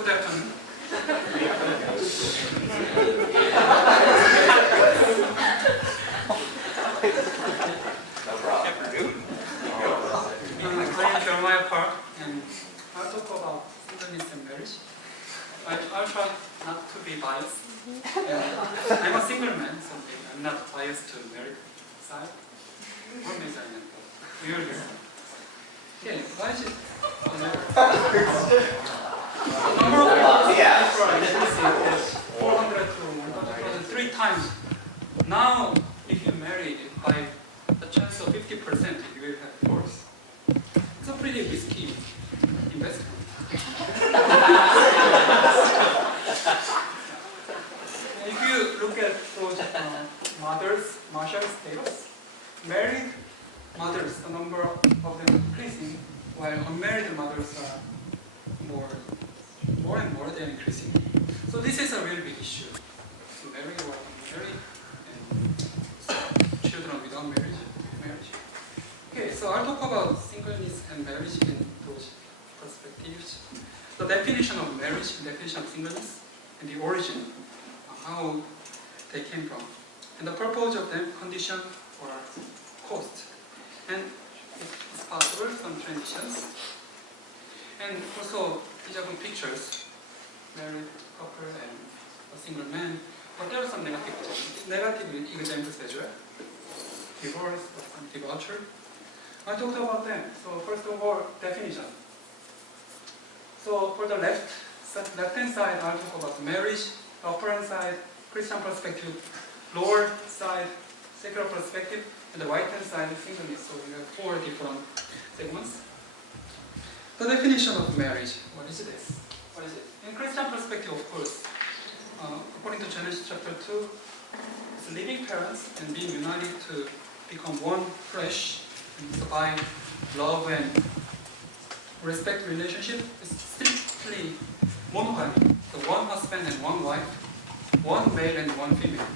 Good afternoon. I am Jeremiah Park, and I'll talk about singleness and marriage. I'll try not to be biased. I'm a single man, so I'm not biased to married side. We will hear. Okay, why is it? The number of people is 400 to 1,000, 3 times. Now, if you marry, by the chance of 50%, you will have divorce. It's a pretty risky investment. If you look at those mothers, martial status, married mothers, the number of them increasing, while unmarried mothers are more and more they're increasing. So this is a real big issue. To marry or unmarried, and children without marriage. Okay, so I'll talk about singleness and marriage in those perspectives. The definition of marriage, the definition of singleness, and the origin, how they came from, and the purpose of them, condition or cost, and it's possible some transitions, and also these are good pictures, married couple and a single man, but there are some negative examples as well, divorce or some debauchery. I talked about them. So first of all, definition. So for the left-hand side, I'll talk about marriage, upper hand side, Christian perspective, lower side, secular perspective, and the right-hand side, singleness. So we have 4 different segments. The definition of marriage. What is this? What is it? In Christian perspective, of course, according to Genesis chapter 2, it's living parents and being united to become one flesh, and by love and respect relationship is strictly monogamy. So one husband and one wife, one male and one female.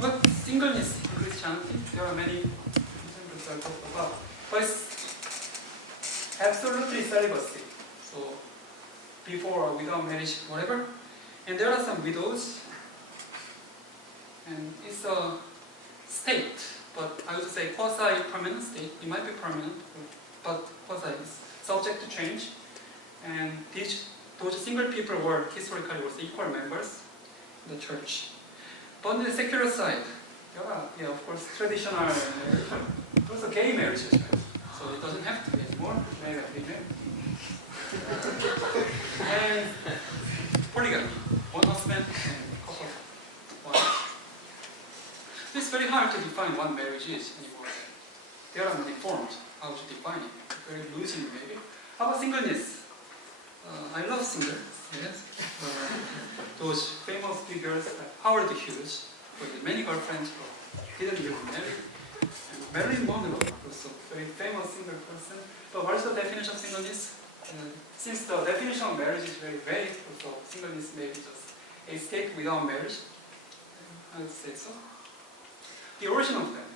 But singleness in Christianity, there are many examples I'll talk about. But it's absolutely celibacy. So before or without marriage, whatever. And there are some widows. And it's a state, but I would say quasi-permanent state. It might be permanent, but quasi is subject to change. And those single people were historically was equal members in the church. But on the secular side, there are, of course, traditional marriage, also gay marriages, right? So it doesn't have to be anymore, male and female. And polygamy, one husband and a couple of wives. It's very hard to define what marriage is anymore. There are many forms how to define it. Very loosely, maybe. How about singleness? I love singles, yes. Those famous figures like Howard Hughes, with many girlfriends, didn't even marry. And Marilyn Monroe, also very famous single person. But what is the definition of singleness? Since the definition of marriage is very vague, so singleness may be just a state without marriage. I would say so. The origin of them.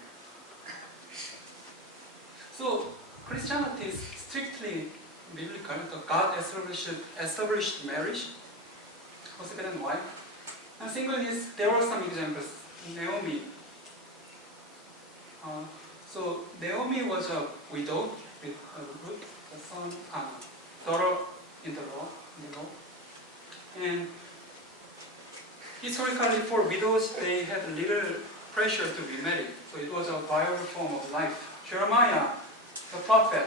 So Christianity is strictly biblical. God established marriage, husband and wife. And singleness, there were some examples. Naomi. So Naomi was a widow with Ruth, the son, daughter-in-law. And historically, for widows, they had little pressure to be married. So it was a viable form of life. Jeremiah, the prophet,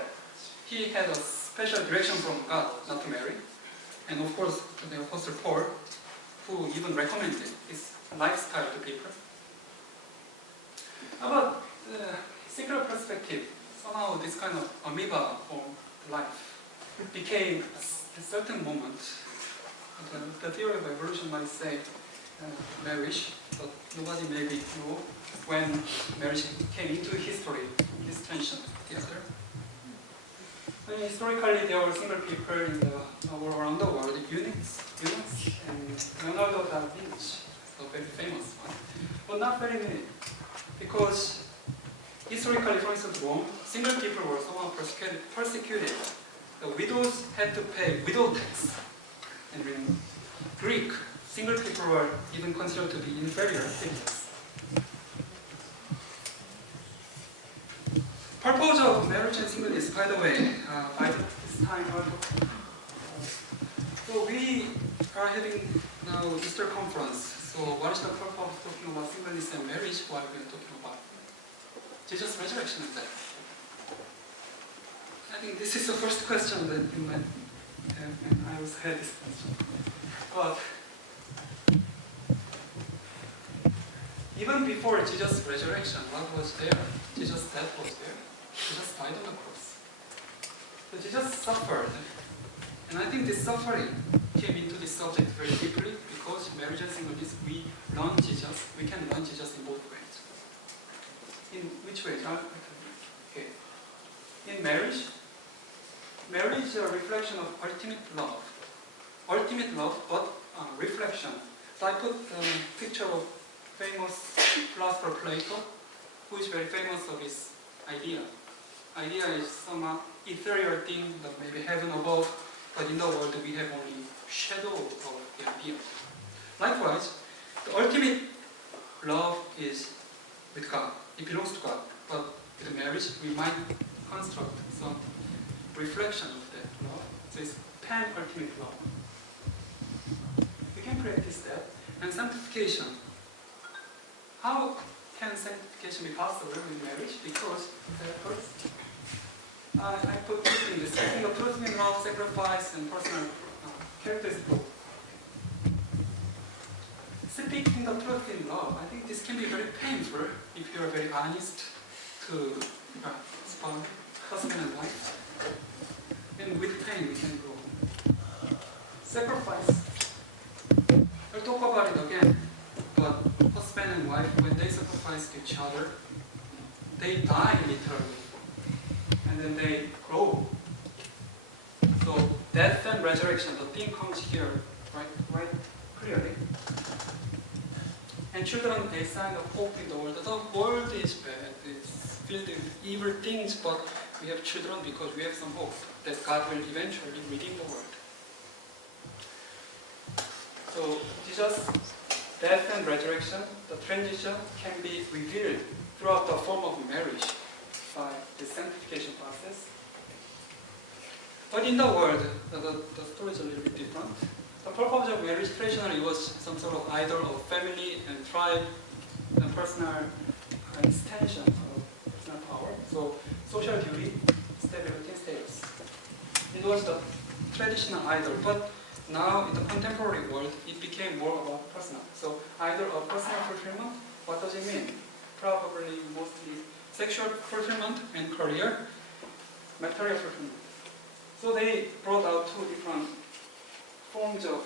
he had a special direction from God not to marry. And of course, the Apostle Paul, who even recommended his lifestyle to people. About the secular perspective, somehow this kind of amoeba form life became a certain moment. The theory of evolution might say marriage, but nobody maybe know when marriage came into history, this tension together. And historically, there were single people in around the world, eunuchs, and Leonardo da Vinci, a very famous one, but not very many, because historically, for instance, Rome, single people were somehow persecuted. The widows had to pay widow tax. And in Greek, single people were even considered to be inferior citizens. Purpose of marriage and singleness, by the way, by this time, so we are having now Easter conference. So what is the purpose of talking about singleness and marriage while we are talking about Jesus' resurrection and death? I think this is the first question that you might have, and I also had this question. But even before Jesus' resurrection, what was there? Jesus' death was there. Jesus died on the cross. So Jesus suffered. And I think this suffering came into this subject very deeply because marriage and singleness, we learn Jesus, we can learn Jesus in both ways. In which way? Okay. In marriage is a reflection of ultimate love. Ultimate love, but reflection. So I put a picture of famous philosopher Plato, who is very famous of his idea. Idea is some ethereal thing that maybe heaven above, but in the world we have only shadow of the idea. Likewise, the ultimate love is with God. It belongs to God. But with marriage, we might construct some reflection of that love. So it's pan-ultimate love. We can practice that. And sanctification. How can sanctification be possible with marriage? Because first, I put this in this. Speaking of truth in love, sacrifice, and personal characteristics. Speaking of truth in love, I think this can be very painful if you are very honest to spouse, husband and wife. And with pain we can go. Sacrifice. I'll talk about it again. But husband and wife, when they sacrifice to each other, they die literally. And then they grow. So death and resurrection, the theme comes here right clearly. And children, a sign of hope in the world. The world is bad. It's filled with evil things, but we have children because we have some hope that God will eventually redeem the world. So Jesus' death and resurrection, the transition can be revealed throughout the form of marriage by the sanctification process. But in the world, the story is a little bit different. The purpose of marriage traditionally was some sort of idol of family and tribe and personal extension of personal power. So social duty, stability, and status. It was the traditional idol, but now in the contemporary world, it became more about personal. So either a personal fulfillment, what does it mean? Probably mostly sexual fulfillment and career, material fulfillment. So they brought out two different forms of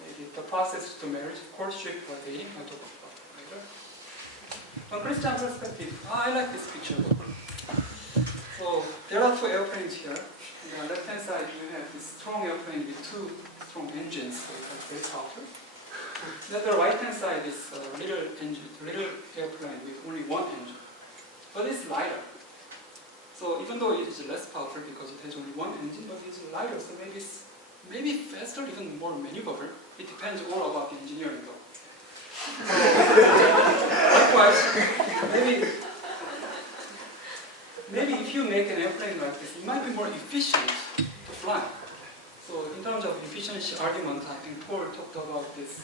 maybe the process to marriage, courtship or dating. I'll talk about it later. From Christian perspective, I like this picture. So there are two airplanes here. On the left-hand side, you have this strong airplane with two strong engines, so it's very powerful. Then the right-hand side is a little airplane with only one engine, but it's lighter. So even though it is less powerful because it has only one engine, but it's lighter, so maybe faster, even more maneuverable. It depends all about the engineering, though. Likewise, maybe if you make an airplane like this, it might be more efficient to fly. So in terms of efficiency argument, I think Paul talked about this.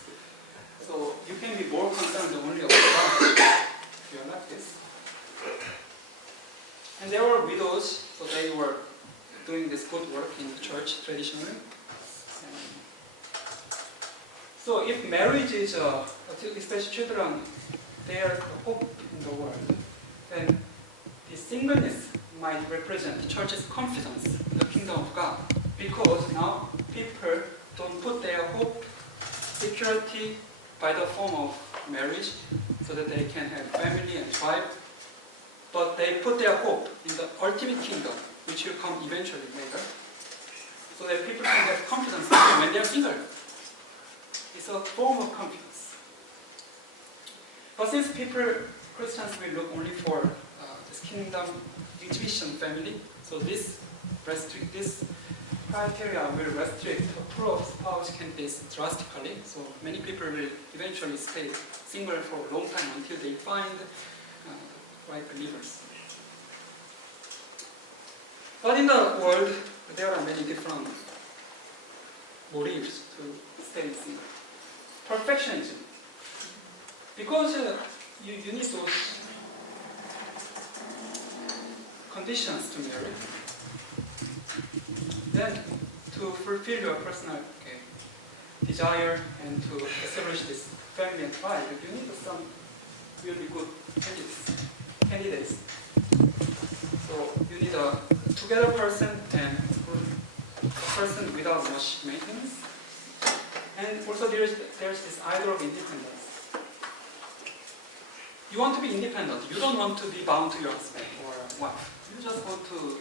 So you can be more concerned only about flying if you are like this. And there were widows, so they were doing this good work in the church traditionally. So if marriage is, especially children, they are hope in the world, then the singleness might represent the church's confidence in the kingdom of God. Because now people don't put their hope, security by the form of marriage so that they can have family and tribe, but they put their hope in the ultimate kingdom, which will come eventually later, so that people can have confidence when they are single. It's a form of confidence. But since Christians will look only for this kingdom exhibition family, so this criteria will restrict the pool of spouse candidates drastically, so many people will eventually stay single for a long time until they find the right believers. But in the world, there are many different motives to stay single. Perfectionism. Because you need those conditions to marry, then to fulfill your personal desire and to establish this family and tribe, you need some really good candidates. So you need a together person and a person without much maintenance. And also there's this idea of independence. You want to be independent. You don't want to be bound to your husband or wife. You just want to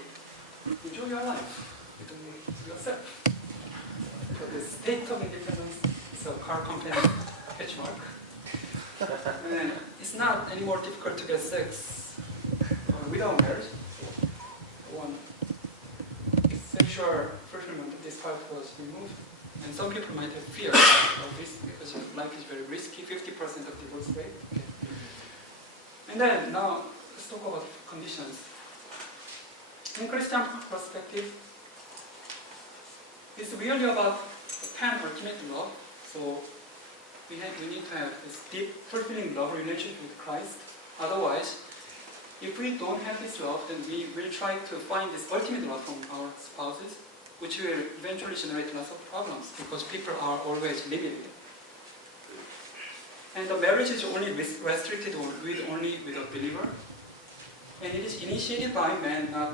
enjoy your life with yourself. So the state of independence is a car company benchmark. And it's not any more difficult to get sex without marriage. One sexual fulfillment, this part was removed. And some people might have fear of this because life is very risky, 50% of divorce rate. Okay. And then now let's talk about conditions. In Christian perspective, it's really about ultimate love. So we need to have this deep, fulfilling love relationship with Christ. Otherwise, if we don't have this love, then we will try to find this ultimate love from our spouses, which will eventually generate lots of problems because people are always limited. And the marriage is only restricted only with a believer. And it is initiated by men, not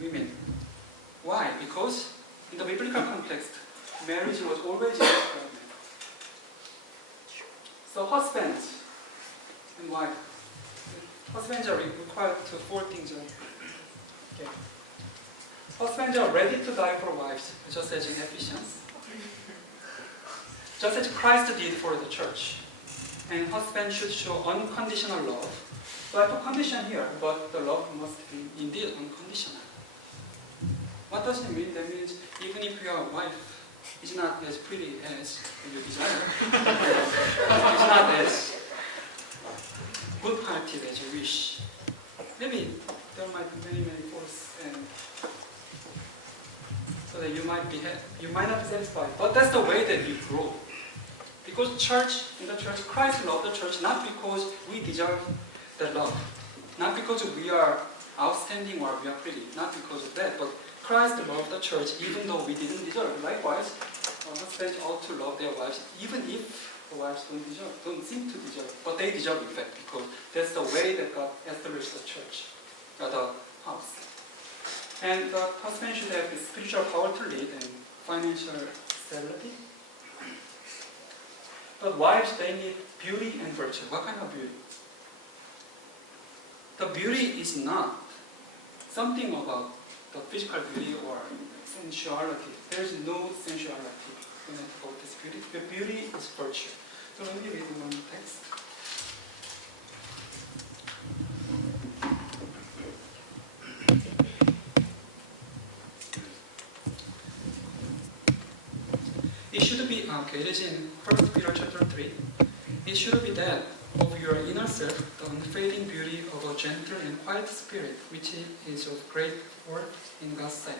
women. Why? Because in the biblical context, marriage was always used by men. So husbands and wife. Husbands are required to 4 things. Okay. Husbands are ready to die for wives, just as in Ephesians. Just as Christ did for the church. And husbands should show unconditional love. So I put condition here, but the love must be indeed unconditional. What does it mean? That means even if your wife is not as pretty as you desire, is not as good-hearted as you wish, maybe there might be many faults, and so that you might not be satisfied. But that's the way that you grow. Because in the church, Christ loved the church not because we deserve the love, not because we are outstanding or we are pretty, not because of that, but Christ loved the church even though we didn't deserve it. Likewise, husbands ought to love their wives even if the wives don't seem to deserve it, but they deserve it in fact, because that's the way that God established the church, the house. And the husband should have the spiritual power to lead and financial stability. But wives, they need beauty and virtue. What kind of beauty? The beauty is not something about the physical beauty or sensuality. There is no sensuality when I talk about this beauty. The beauty is virtue. So let me read one text. It should be, it is in 1 Peter chapter 3. It should be that of your inner self, the unfading beauty of a gentle and quiet spirit, which is of great worth in God's sight.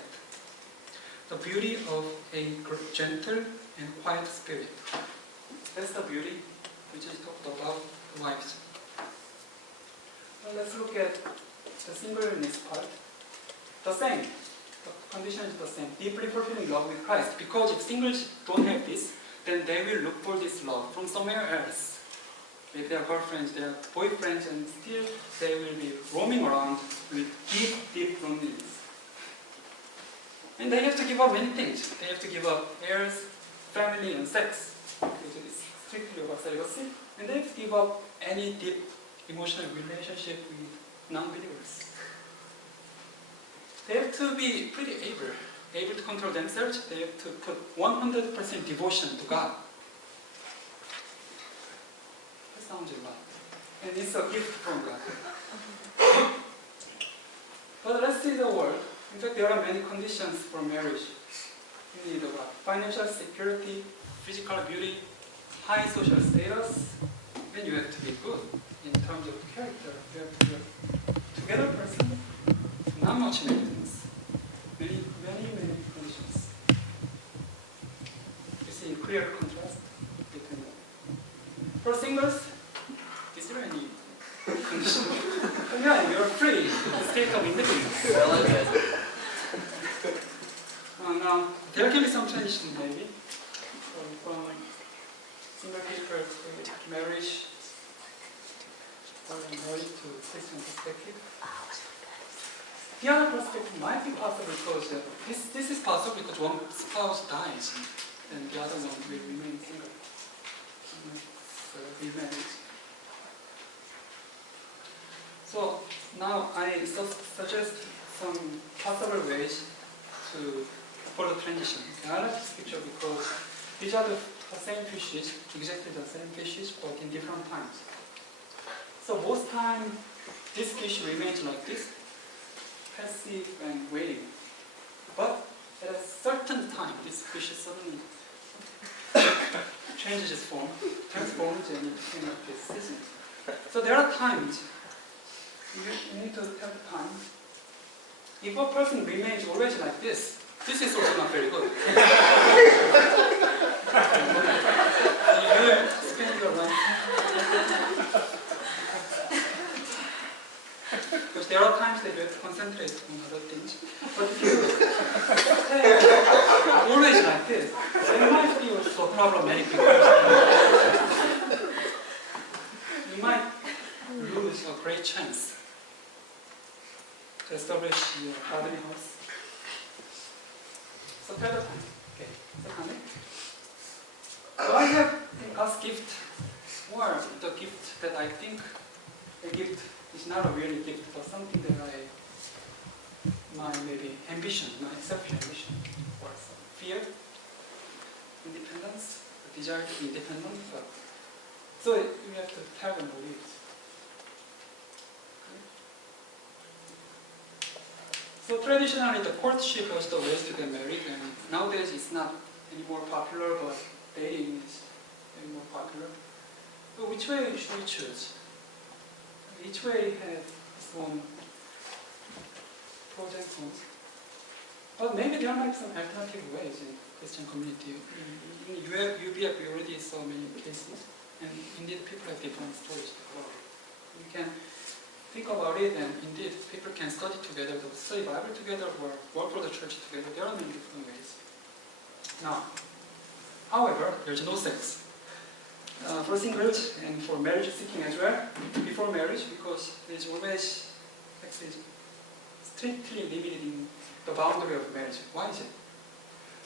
The beauty of a gentle and quiet spirit. That's the beauty which is talked about the wives. Well, let's look at the singleness part. The same. The condition is the same. Deeply fulfilling love with Christ. Because if singles don't have this, then they will look for this love from somewhere else. If they are girlfriends, they are boyfriends, and still they will be roaming around with deep loneliness. And they have to give up many things. They have to give up heirs, family, and sex. Because it is strictly about celibacy. And they have to give up any deep emotional relationship with non-believers. They have to be pretty able to control themselves. They have to put 100% devotion to God. That sounds a lot. And it's a gift from God. But let's see the world. In fact, there are many conditions for marriage. You need what? Financial security, physical beauty, high social status, and you have to be good in terms of character. You have to be a together person, not much maintenance. Many conditions. You see clear contrast between them. For singles, is there any condition? Yeah, you're free. The state of independence. Now, there can be some transition maybe. From single people to marriage, or marriage to Christian perspective. The other perspective might be possible because this is possible because one spouse dies and the other one will remain single. So remarriage. So now I suggest some possible ways for the transition. I like this picture because these are the same fishes, exactly the same fishes, but in different times. So most time, this fish remains like this, passive and waiting. But at a certain time, this fish suddenly changes its form, transforms, and it becomes like this, isn't it? So there are times, you need to have time. If a person remains always like this is also not very good. You will spend your life. Because there are times that you have to concentrate on other things. But if you stay always like this, it might be also problematic because you might lose a great chance to establish your family house. So tell the time. Okay. Secondly, so I have God's gift, or the gift that I think the gift is not a really gift, but something that my maybe ambition, my selfish ambition, or some fear, independence, the desire to be independent. So you have to tell them what it is. So traditionally, the courtship was the way to get married, and nowadays it's not any more popular, but dating is very more popular. So which way should we choose? Each way has its own pros and cons. But maybe there might be some alternative ways in Christian community. In UBF, we already saw many cases, and indeed people have different stories to follow. You can think about it, and indeed people can study together, study Bible together, or work for the church together. There are many different ways. Now, however, there's no sex. For singles and for marriage seeking as well, before marriage, because there's always sex is strictly limited in the boundary of marriage. Why is it?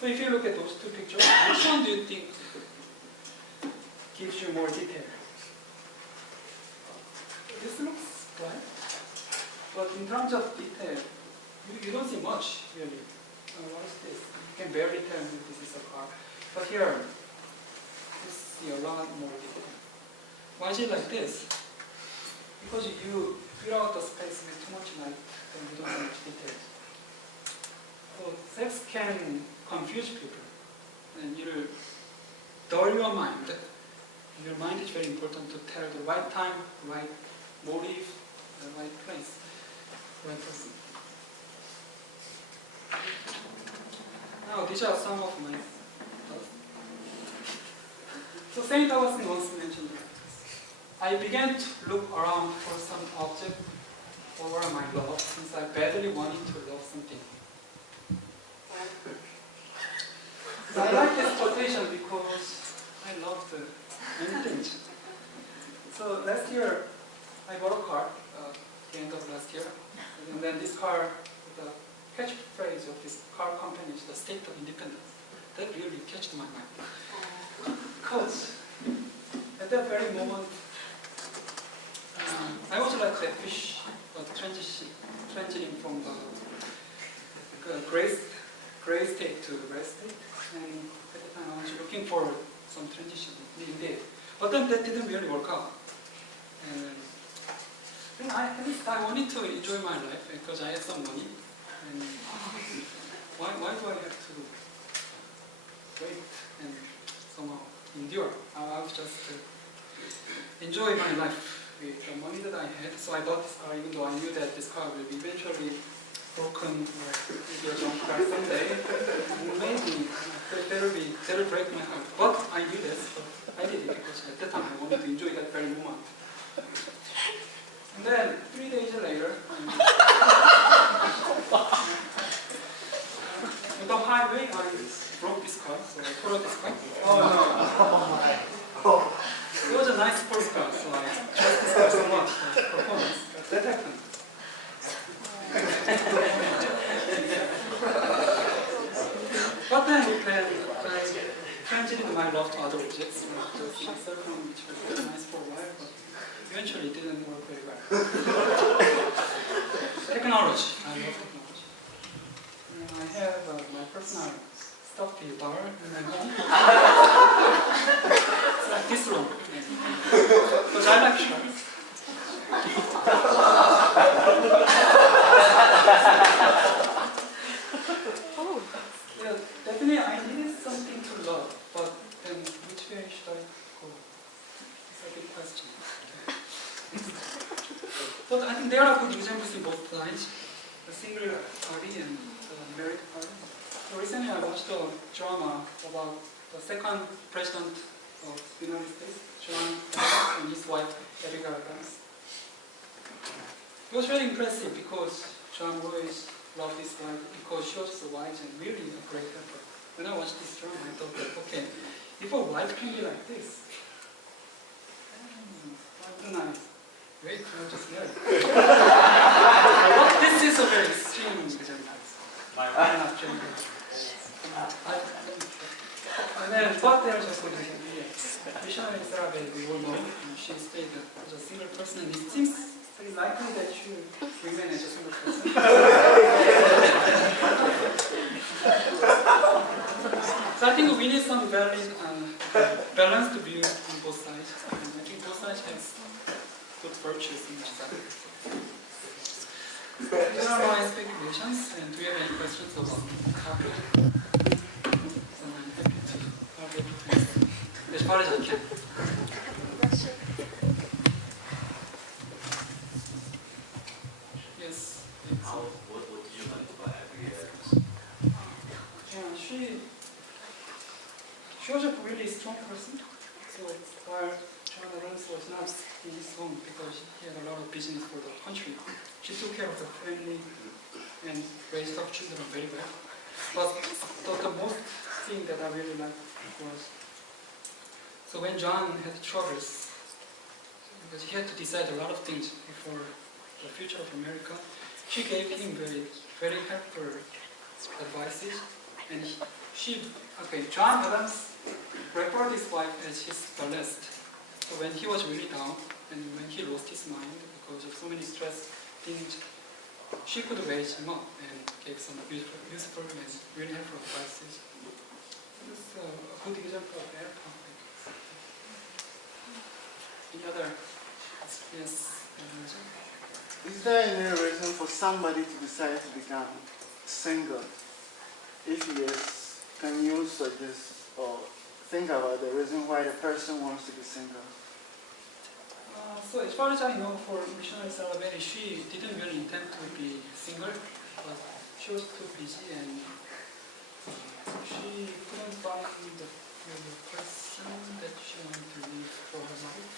So if you look at those two pictures, which one do you think gives you more detail? This looks right, but in terms of detail, you don't see much really. What is this? You can barely tell if this is a car. But here, you see a lot more detail. Why is it like this? Because you fill out the space with too much light, then you don't have much details. So sex can confuse people, and you'll dull your mind. Your mind is very important to tell the right time, right motive, the right place, right person. Now, these are some of my thoughts. So St. Augustine once mentioned this. I began to look around for some object over my love, since I badly wanted to love something. So I like this quotation because I love many things. So last year, I bought a car at the end of last year, and then this car, the catchphrase of this car company is the state of independence. That really catched my mind. Because at that very moment, I was like that fish transitioning from the gray state to red state, and at the time I was looking for some transition indeed. But then that didn't really work out. And then at least I wanted to enjoy my life because I had some money, And why do I have to wait and somehow endure? I'll just enjoy my life with the money that I had. So I bought this car even though I knew that this car will be eventually broken or maybe a junk car someday. Maybe that will break my heart. But I knew this, but I did it because at that time I wanted to enjoy that very moment. And then 3 days later, on the highway, I broke this car, so I tore this car. It was a nice sports car, so I trust this car so much for performance. But that happened. But then I transited my love to other objects, just my cell phone, which was very nice for a while, but eventually it didn't work very well. Technology. I love technology. I have my personal stuffed bar in my home. It's like this room. Because I like sharks. Yeah, definitely I needed something to love, but then which way should I go? It's a big question. But I think there are good examples in both sides, the single party and the married party. So recently I watched a drama about the second president of the United States, John Adams, and his wife, Abigail Adams. It was very impressive because John always loved his wife because she was so wise and really a great helper. When I watched this drama, I thought that, okay, if a wife can be like this, why wouldn't I? Wait, I'm just married. But this is a very extreme example. I'm not genuine. But there's also the missionary Sarah, we all know, she stayed as a single person, and it seems very likely that she will remain as a single person. So I think we need some balanced view on both sides. And I think both sides have good virtues in each side. These are my speculations, and do you have any questions about the topic? Then I'm happy to answer as far as I can. Yes. What did you like about Abigail's? Yeah, she was a really strong person. So while John Adams was not in his home because he had a lot of business for the country, she took care of the family and raised her children very well. But the most thing that I really liked was, so when John had troubles, because he had to decide a lot of things before the future of America, she gave him very helpful advices. And John Adams referred his wife as his ballast. So when he was really down and when he lost his mind because of so many stress things, she could raise him up and gave some useful and really helpful advices. This is a good example of that. Any other? Yes. Is there any reason for somebody to decide to become single? If yes, can you suggest or think about the reason why the person wants to be single? So as far as I know, for missionary Sarah, she didn't really intend to be single, but she was too busy and she couldn't find the person that she wanted to live for her life.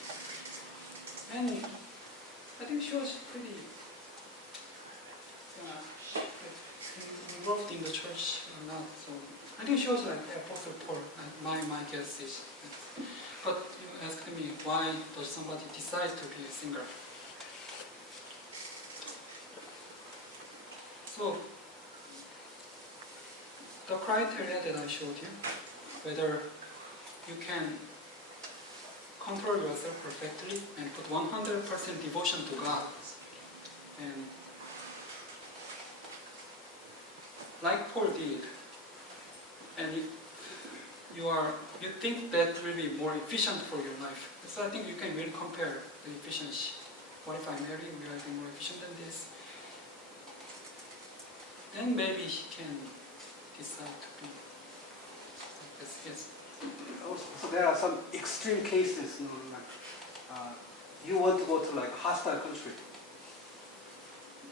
And I think she was pretty involved in the church or not. So I think she was like Apostle Paul. My guess is. But you asked me, why does somebody decide to be a singer? So the criteria that I showed you, whether you can control yourself perfectly and put 100% devotion to God, and like Paul did, and if you think that will be more efficient for your life. So I think you can really compare the efficiency. What if I marry? Will I be more efficient than this? then maybe he can decide to be. Yes. So there are some extreme cases, like you want to go to like hostile country,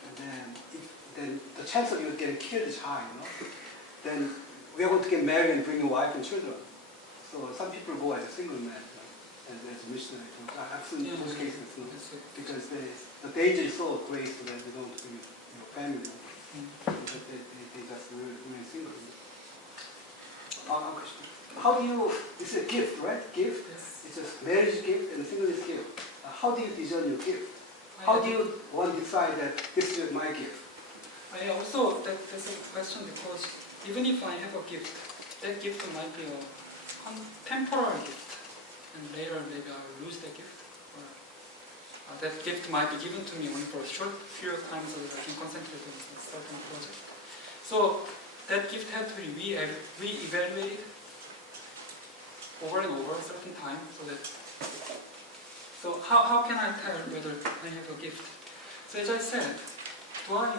and then the chance of you getting killed is high, Then we are going to get married and bring your wife and children. So some people go as a single man and as a missionary. I've seen those cases, because the danger is so great that they don't bring your family. But they just remain single. Question. How do you, it's a gift, right? Gift? Yes. It's a marriage gift and a singleness gift. How do you discern your gift? How do you one decide that this is my gift? I also, that's a question, because even if I have a gift, that gift might be a temporary gift, and later maybe I will lose that gift. Or that gift might be given to me only for a short period of time so that I can concentrate on a certain project. So that gift had to be re-evaluated over and over a certain time, so how can I tell whether I have a gift? So as I said, do I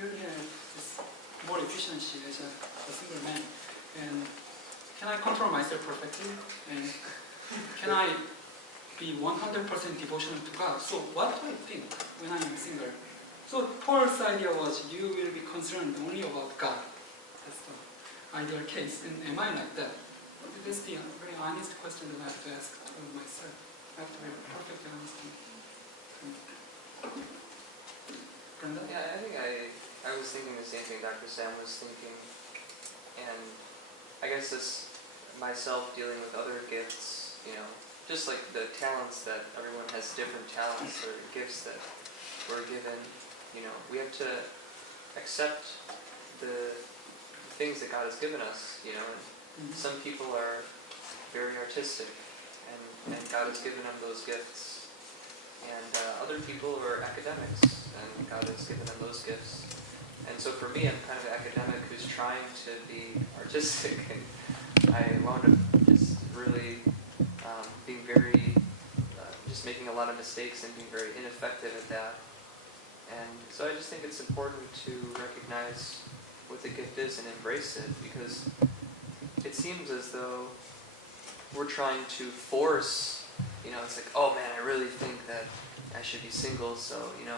really have this more efficiency as a single man? And can I control myself perfectly? And can I be 100% devotional to God? So what do I think when I'm single? So Paul's idea was you will be concerned only about God. That's the ideal case. And am I like that? This is the very honest question that I have to ask myself. I have to be perfectly honest. Brenda? Yeah, I think I was thinking the same thing Dr. Sam was thinking. And I guess this myself dealing with other gifts, just like the talents that everyone has different talents or gifts that we're given, we have to accept the things that God has given us, and some people are very artistic and God has given them those gifts, and other people are academics and God has given them those gifts. And so for me, I'm kind of an academic who's trying to be artistic, and I wound up just really being very, just making a lot of mistakes and being very ineffective at that. And so I just think it's important to recognize what the gift is and embrace it, because it seems as though we're trying to force, it's like, oh man, I really think that I should be single, so, I'm going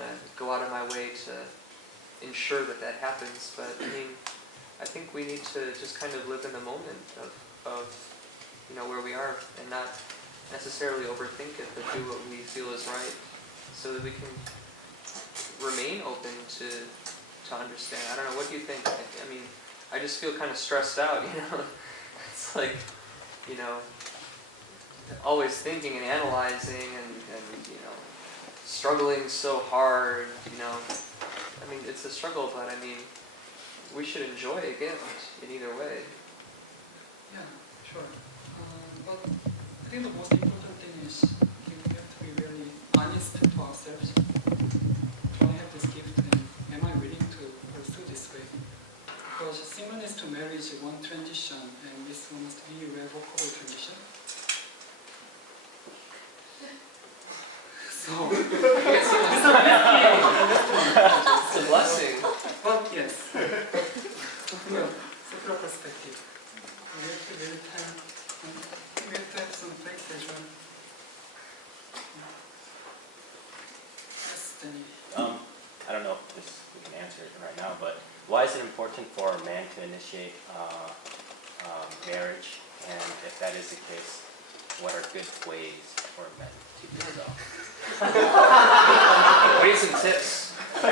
to go out of my way to ensure that that happens. But I think we need to just kind of live in the moment of where we are, and not necessarily overthink it, but do what we feel is right, so that we can remain open to understand. I don't know, what do you think? I just feel kind of stressed out, It's like, always thinking and analyzing and struggling so hard, it's a struggle, but we should enjoy a gift in either way. Yeah, sure. But I think the most important thing is we have to be really honest to ourselves. Do I have this gift, and am I willing to pursue this way? Because singleness to marriage is one transition, and this must be a irrevocable transition. So, it's a blessing. But yes, from a secular perspective, we have to really we have to have some flexibility. Yes, Danny. I don't know if we can answer it right now, but why is it important for a man to initiate marriage? And if that is the case, what are good ways for men to do so? Ways and tips. I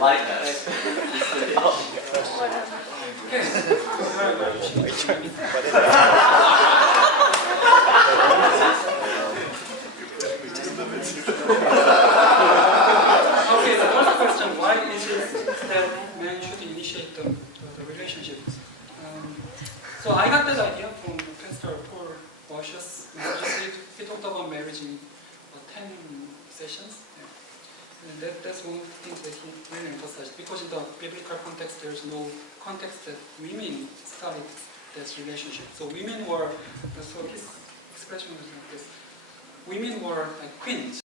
like that. Okay, the first question, why is it that men should initiate the relationships? So I got that idea from Pastor Paul Wash's messages. He talked about marriage in 10 sessions. And that's one of the things that he really emphasized. Because in the biblical context, there's no context that women started this relationship. So women were, so his expression was like this, women were like queens.